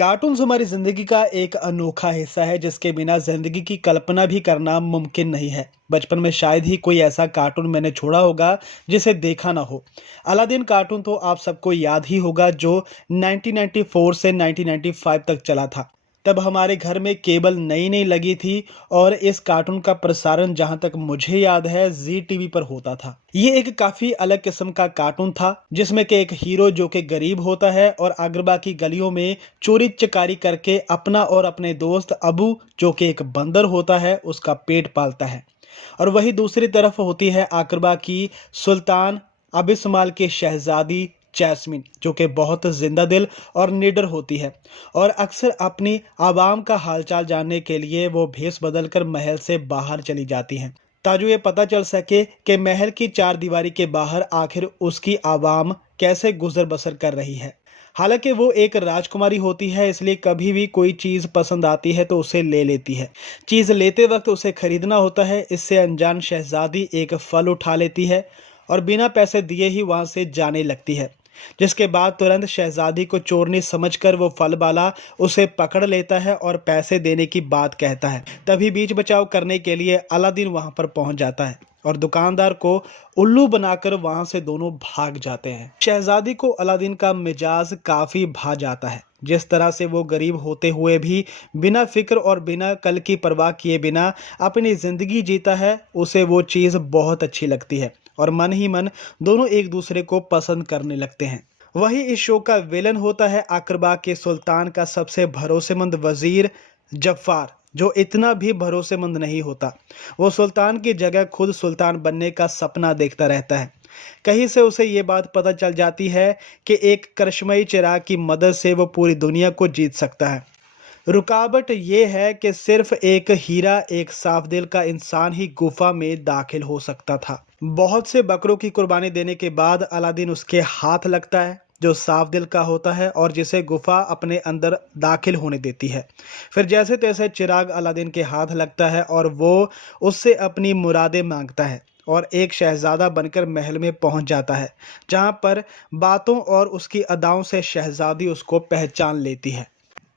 Cartoons हमारी जिंदगी का एक अनोखा हिस्सा है जिसके बिना जिंदगी की कल्पना भी करना मुमकिन नहीं है। बचपन में शायद ही कोई ऐसा कार्टून मैंने छोड़ा होगा जिसे देखा ना हो। अलादीन कार्टून तो आप सबको याद ही होगा जो 1994 से 1995 तक चला था। तब हमारे घर में केबल नई नई लगी थी और इस कार्टून का प्रसारण जहां तक मुझे याद है जी टीवी पर होता था। ये एक काफी अलग किस्म का कार्टून था जिसमें कि एक हीरो जो कि गरीब होता है और अगरबा की गलियों में चोरी चकारी करके अपना और अपने दोस्त अबू जो कि एक बंदर होता है उसका पेट पालता है। और वही दूसरी तरफ होती है अकरबा की सुल्तान अबिस्माल की शहजादी जैस्मिन जो कि बहुत जिंदा दिल और निडर होती है और अक्सर अपनी आवाम का हालचाल जानने के लिए वो भेष बदलकर महल से बाहर चली जाती हैं ताकि ये पता चल सके कि महल की चार दीवारी के बाहर आखिर उसकी आवाम कैसे गुजर बसर कर रही है। हालांकि वो एक राजकुमारी होती है इसलिए कभी भी कोई चीज़ पसंद आती है तो उसे ले लेती है। चीज़ लेते वक्त उसे खरीदना होता है। इससे अनजान शहजादी एक फल उठा लेती है और बिना पैसे दिए ही वहां से जाने लगती है, जिसके बाद तुरंत शहजादी को चोरनी समझकर वो फल वाला उसे पकड़ लेता है और पैसे देने की बात कहता है। तभी बीच बचाव करने के लिए अलादीन वहां पर पहुंच जाता है और दुकानदार को उल्लू बनाकर वहां से दोनों भाग जाते हैं। शहजादी को अलादीन का मिजाज काफी भा जाता है। जिस तरह से वो गरीब होते हुए भी बिना फिक्र और बिना कल की परवाह किए बिना अपनी जिंदगी जीता है, उसे वो चीज़ बहुत अच्छी लगती है और मन ही मन दोनों एक दूसरे को पसंद करने लगते हैं। वही इस शो का विलन होता है अकरबा के सुल्तान का सबसे भरोसेमंद वजीर जफ़ार, जो इतना भी भरोसेमंद नहीं होता। वो सुल्तान की जगह खुद सुल्तान बनने का सपना देखता रहता है। कहीं से उसे ये बात पता चल जाती है कि एक करिश्माई चिराग की मदद से वो पूरी दुनिया को जीत सकता है। रुकावट ये है कि सिर्फ एक हीरा, एक साफ दिल का इंसान ही गुफा में दाखिल हो सकता था। बहुत से बकरों की कुर्बानी देने के बाद अलादीन उसके हाथ लगता है जो साफ दिल का होता है और जिसे गुफा अपने अंदर दाखिल होने देती है। फिर जैसे तैसे चिराग अलादीन के हाथ लगता है और वो उससे अपनी मुरादें मांगता है और एक शहजादा बनकर महल में पहुंच जाता है, जहां पर बातों और उसकी अदाओं से शहजादी उसको पहचान लेती है।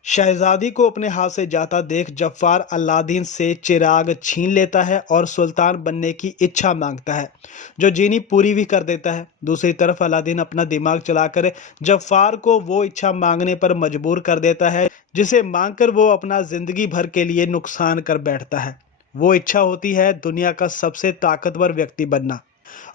शहजादी को अपने हाथ से जाता देख जफ़ार अलादीन से चिराग छीन लेता है और सुल्तान बनने की इच्छा मांगता है, जो जीनी पूरी भी कर देता है। दूसरी तरफ अलादीन अपना दिमाग चलाकर जफ़ार को वो इच्छा मांगने पर मजबूर कर देता है जिसे मांगकर वो अपना जिंदगी भर के लिए नुकसान कर बैठता है। वो इच्छा होती है दुनिया का सबसे ताकतवर व्यक्ति बनना,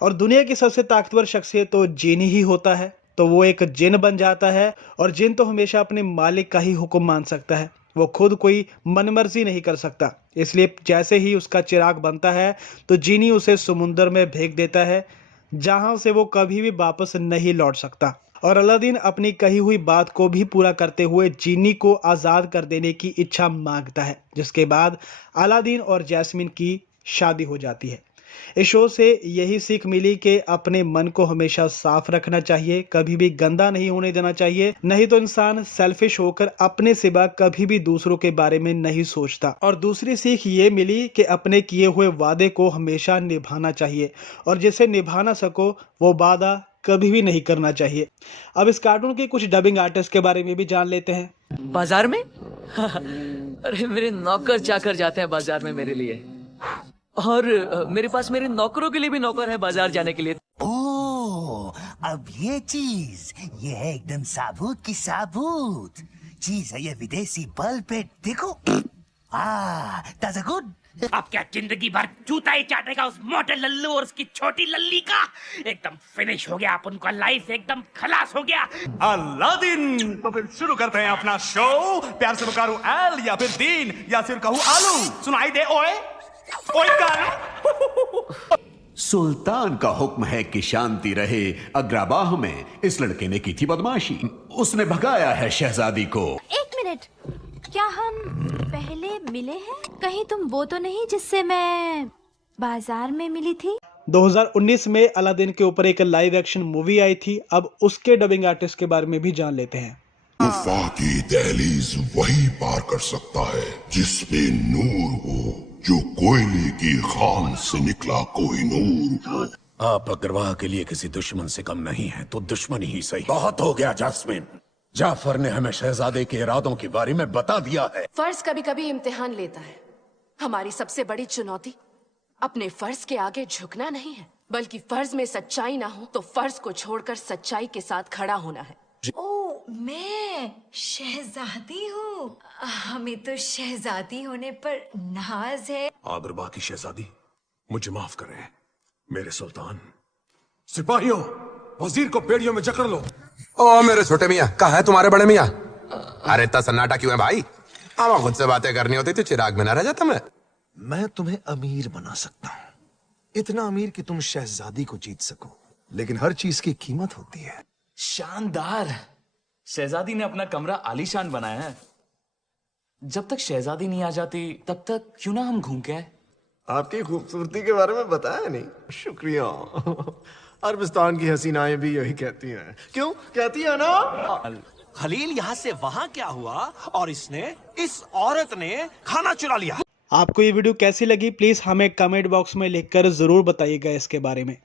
और दुनिया की सबसे ताकतवर शख्सियत तो जीनी ही होता है। तो वो एक जिन बन जाता है और जिन तो हमेशा अपने मालिक का ही हुक्म मान सकता है, वो खुद कोई मनमर्जी नहीं कर सकता। इसलिए जैसे ही उसका चिराग बनता है तो जीनी उसे समुंदर में फेंक देता है, जहां से वो कभी भी वापस नहीं लौट सकता। और अलादीन अपनी कही हुई बात को भी पूरा करते हुए जीनी को आज़ाद कर देने की इच्छा मांगता है, जिसके बाद अलादीन और जैस्मिन की शादी हो जाती है। इस शो से यही सीख मिली कि अपने मन को हमेशा साफ रखना चाहिए, कभी भी गंदा नहीं होने देना चाहिए, नहीं तो इंसान सेल्फिश होकर अपने सिवा कभी भी दूसरों के बारे में नहीं सोचता। और दूसरी सीख ये मिली कि अपने किए हुए वादे को हमेशा निभाना चाहिए और जिसे निभा ना सको वो वादा कभी भी नहीं करना चाहिए। अब इस कार्टून के कुछ डबिंग आर्टिस्ट के बारे में भी जान लेते हैं। बाजार में अरे मेरे नौकर चाकर जाते हैं बाजार में मेरे लिए, और मेरे पास मेरे नौकरों के लिए भी नौकर है बाजार जाने के लिए। ओह, अब ये है एकदम साबुत की साबुत चीज है ये विदेशी बल्ब पे देखो। ताजा गुड। अब क्या जिंदगी भर जूता ही चाटेगा उस मोटे लल्लू और उसकी छोटी लल्ली का। एकदम फिनिश हो गया, अपन का लाइफ एकदम खलास हो गया। अलादीन। तो फिर शुरू करते हैं अपना शो। प्यार से पुकारूं एल या फिर दीन या फिर कहूं आलू, सुनाई दे ओए ओए कालू। सुल्तान का हुक्म है कि शांति रहे अग्राबाह में। इस लड़के ने की थी बदमाशी, उसने भगाया है शहजादी को। एक मिनट, क्या हम पहले मिले हैं? कहीं तुम वो तो नहीं जिससे मैं बाजार में मिली थी? 2019 में अलादीन के ऊपर एक लाइव एक्शन मूवी आई थी। अब उसके डबिंग आर्टिस्ट के बारे में भी जान लेते हैं। गुफा की दहलीज वही पार कर सकता है जिसमें नूर हो, जो कोयले की खान से निकला कोई नूर। आप अग्रवाह के लिए किसी दुश्मन से कम नहीं है, तो दुश्मन ही सही। बहुत हो गया जैस्मिन, जाफर ने हमें शहजादे के इरादों के बारे में बता दिया है। फर्ज कभी कभी इम्तिहान लेता है। हमारी सबसे बड़ी चुनौती अपने फर्ज के आगे झुकना नहीं है, बल्कि फर्ज में सच्चाई ना हो तो फर्ज को छोड़कर सच्चाई के साथ खड़ा होना है। ओ, मैं शहजादी हूँ। हमें तो शहजादी होने पर नाज है। आगरबा की शहजादी, मुझे माफ करें मेरे सुल्तान। सिपाहियों, वजीर को पेड़ियों में जकड़ लो। ओ मेरे छोटे मियाँ, कहाँ है तुम्हारे बड़े मियाँ? अरे इतना सन्नाटा क्यों है भाई? हम खुद से बातें करनी होती तो चिराग में ना रह जाता मैं तुम्हें अमीर बना सकता हूँ, इतना अमीर कि तुम शहजादी को जीत सको, लेकिन हर चीज की कीमत होती है। शानदार। शहजादी ने अपना कमरा आलीशान बनाया है। जब तक शहजादी नहीं आ जाती तब तक क्यों ना हम घूम के आए? आपकी खूबसूरती के बारे में बताया नहीं? शुक्रिया। अरबिस्तान की हसीनाएं भी यही कहती हैं। क्यों कहती है ना? खलील यहाँ से वहाँ क्या हुआ और इस औरत ने खाना चुरा लिया। आपको ये वीडियो कैसी लगी प्लीज़ हमें कमेंट बॉक्स में लिखकर ज़रूर बताइएगा इसके बारे में।